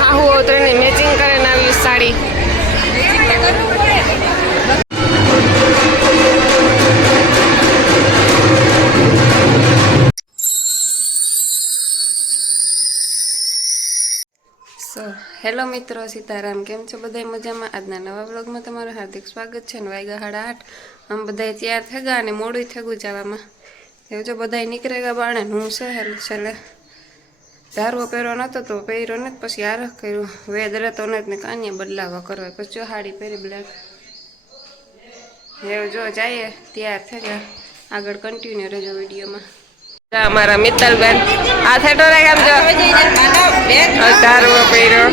હાહુ ઉતરીને મેચિંગ કરીને આવી સાડી. હેલો મિત્રો, સીતારામ. કેમ છો બધા? મજામાં? આજના નવા વ્લોગમાં તમારું હાર્દિક સ્વાગત છે. વાગ્યા 8:30. આમ બધા તૈયાર થઈ ગયા અને મોડું થયું જવામાં. એવું જો બધા નીકળે ગયા બાણે. હું છેલ્લે ધારવો પહેરવા નહોતો તો પહેર્યો ને પછી આરખ કર્યું. વેદ રહેતો નથી ને કાનિયા બદલાવા કરવા. પછી જો સાડી પહેરી બ્લેક. એવું જો જઈએ તૈયાર થઈ ગયા. આગળ કન્ટિન્યુ રહેજો વિડીયોમાં. અમારા મિત્તલબેન આ થેટો રે કેમ જો ધારવો પહેર્યો.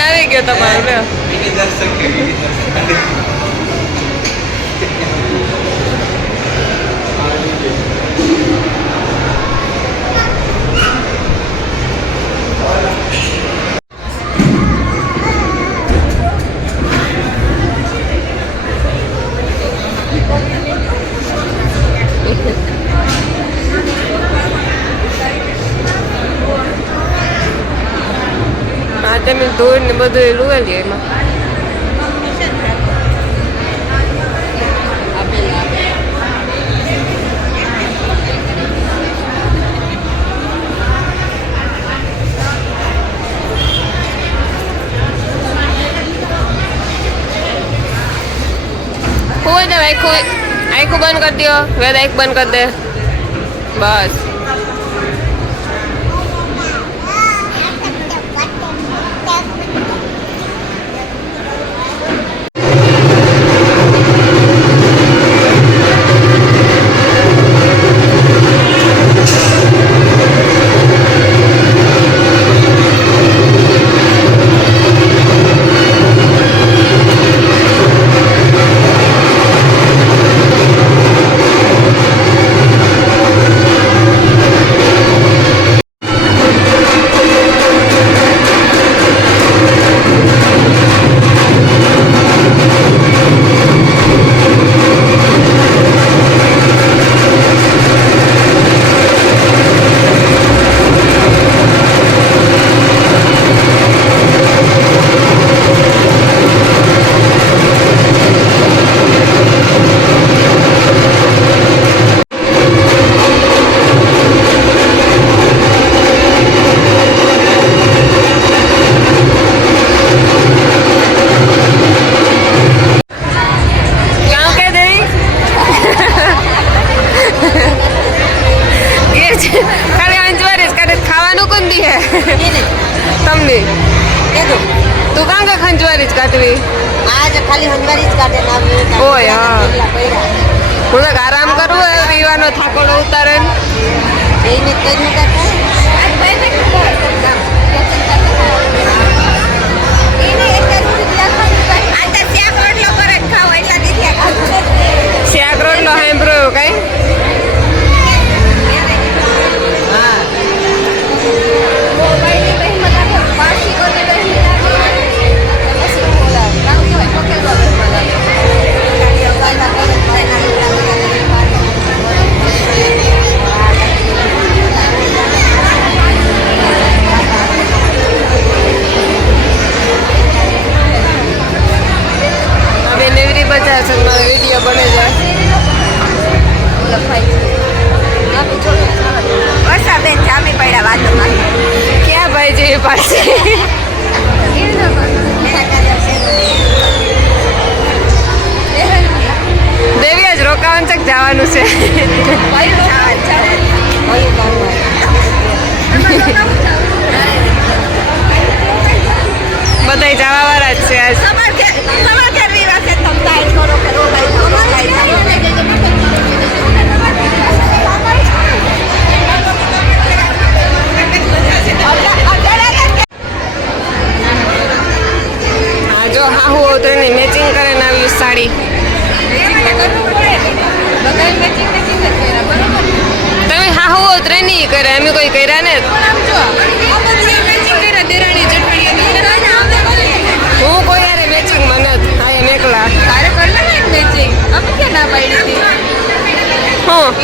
આવી ગયો તમારો તમે ધોઈ ને બધું લુવેલી એમાં. આખું બંધ કરી દો. વેદ આંખ બંધ કરી દે બસ. તમને તું કાં કે ખંજવારી જ કાઢવી? ખાલી હંજવારી જ કાઢે ના. ઓય હા, હું તો આરામ કરવું હોય. પીવાનો થાકોડો ઉતારે એને કર્યું શાક રોટલો સાંભળ્યો કઈ? વિડીયો બને જાય. બેન જામી પડ્યા વાતોમાં. ક્યાં ભાઈ જેવી પાસે દેવી આજ રોકાવાનું છે જવાનું છે? બધા જવા વાળા જ છે આજ. જો હાહુ ઉતરીને મેચિંગ કરીને આવી સાડી. કોઈ કર્યા ને હું કોઈ યારે મેચિંગ મને જ હા એમ એકલા હું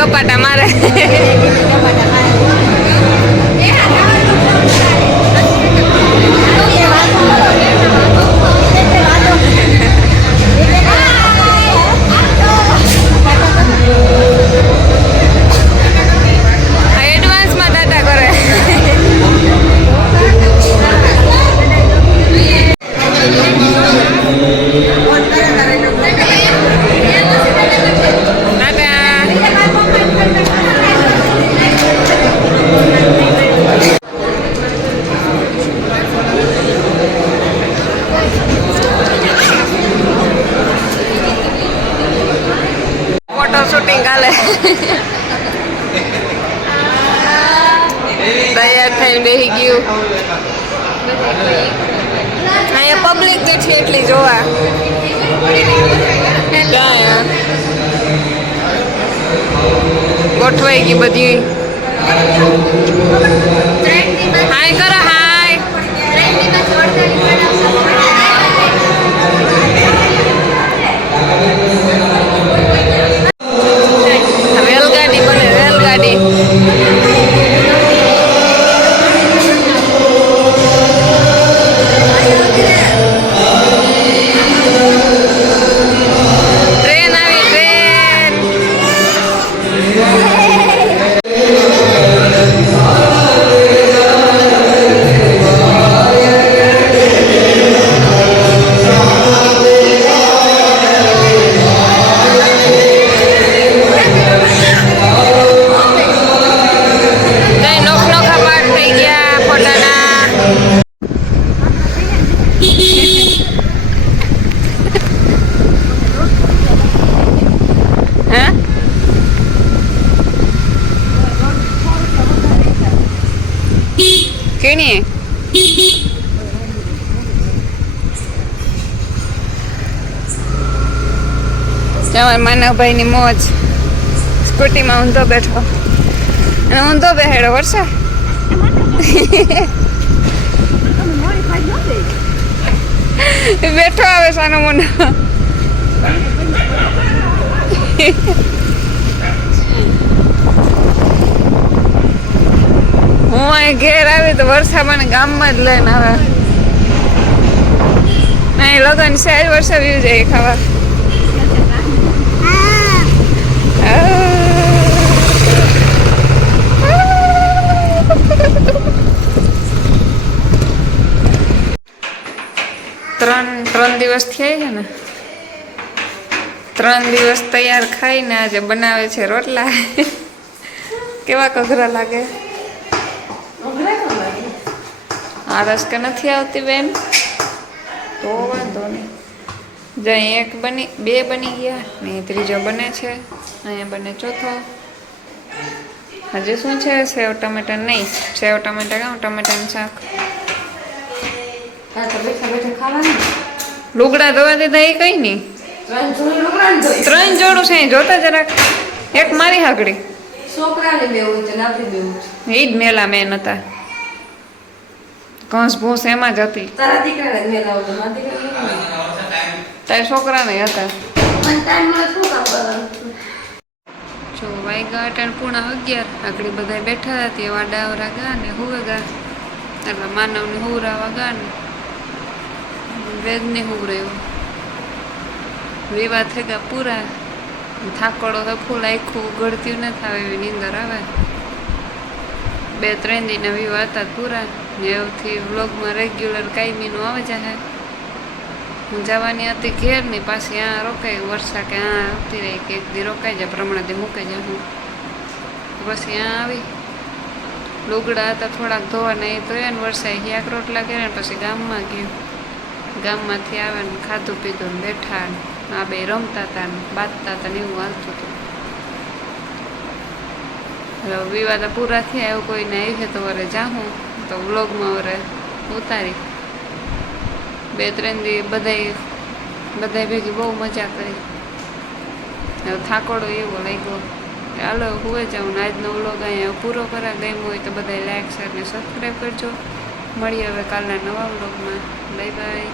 ગપાટા મારે એડવાન્સમાં દાદા કરે ફોટો શૂટિંગ હાલે તૈયાર થઈને બેસી ગયું અહીંયા પબ્લિક જે છે એટલી જોવા ગોઠવાઈ ગઈ બધી હાય કરો હાય રેલગાડી બને રેલગાડી ટ્રેન આવી ટ્રેન કેની તમારા માનવભાઈની મોજ સ્કૂટીમાં ઊંધો બેઠો અને ઊંધો બેહેડો વર્ષા બેઠો આવે સાનો મુનો હું અહીં ઘેર આવી તો વર્ષા મને ગામમાં જ લઈને આવે અહીં લગન 4 વર્ષ વ્યુ જાય ખાવા દિવસ થયા છે ને, 3 દિવસ તૈયાર ખાઈને આજે બનાવે છે રોટલા. કેવા કઘરા લાગે. આરસ કે નથી આવતી બેન? તો વાંધો નહીં. જો એક બની, 2 બની ગયા ને ત્રીજો બને છે. અહીંયા બને ચોથો. હજી શું છે? સેવ ટમેટા નહીં, સેવ ટમેટા કાં ટમેટાનું શાક. લુગડા ધોવા દીધા એ કઈ નહીં. 3 જોડું છે જોતા જરાક. એક મારી હાકડી એ જ મેલા મેન હતા. ઘસ ભૂસ એમાં જ હતી. તારા છોકરાને હતા. જો વાગ્યા અટાણ 11:30. આગળ બધા બેઠા હતા. વાડાવરા ગા ને હુવે ગા. એટલે માનવને હુવરાવા ગા ને વેદને હુવરાયો. વિવાહ થઈ ગયા પૂરા. થાકોડો તો ફૂલ આખું ગળતી ન થાય એવી નીંદર આવે. 2-3 દિનના વિવાહ હતા પૂરા. ને એવથી વ્લોગમાં રેગ્યુલર કાયમીનું આવે જાય. હું જવાની હતી ઘેર ને પાછી આ રોકાઈ વર્ષા કે આ આવતી રહી કે 1 દી રોકાઈ જાય પ્રમાણથી મૂકી જાય. હું પછી આ આવી લુગડા હતા થોડાક ધોવાના એ ધોયા ને વરસાઈ શાક રોટલા કર્યા ને પછી ગામમાં ગયું. ગામમાંથી આવે ને ખાધું પીધું ને બેઠા ને આ બે રમતા હતા ને બાંધતા હતા ને એવું હાલતું હતું. વિવાદ પૂરા થયા એવું કોઈને આવી તો વરે જાઉં તો વ્લોગમાં વરે ઉતારી. 2-3 દી બધા ભેગી બહુ મજા કરી. હવે થાકોડો એવો લાગ્યો. હાલો હુએ જાઉં ને આજનો વ્લોગ અહીંયા પૂરો કરા. ગમ્યો હોય તો બધા લાઈક શેર ને સબસ્ક્રાઈબ કરજો. મળીએ હવે કાલના નવા વ્લોગમાં. Bye bye.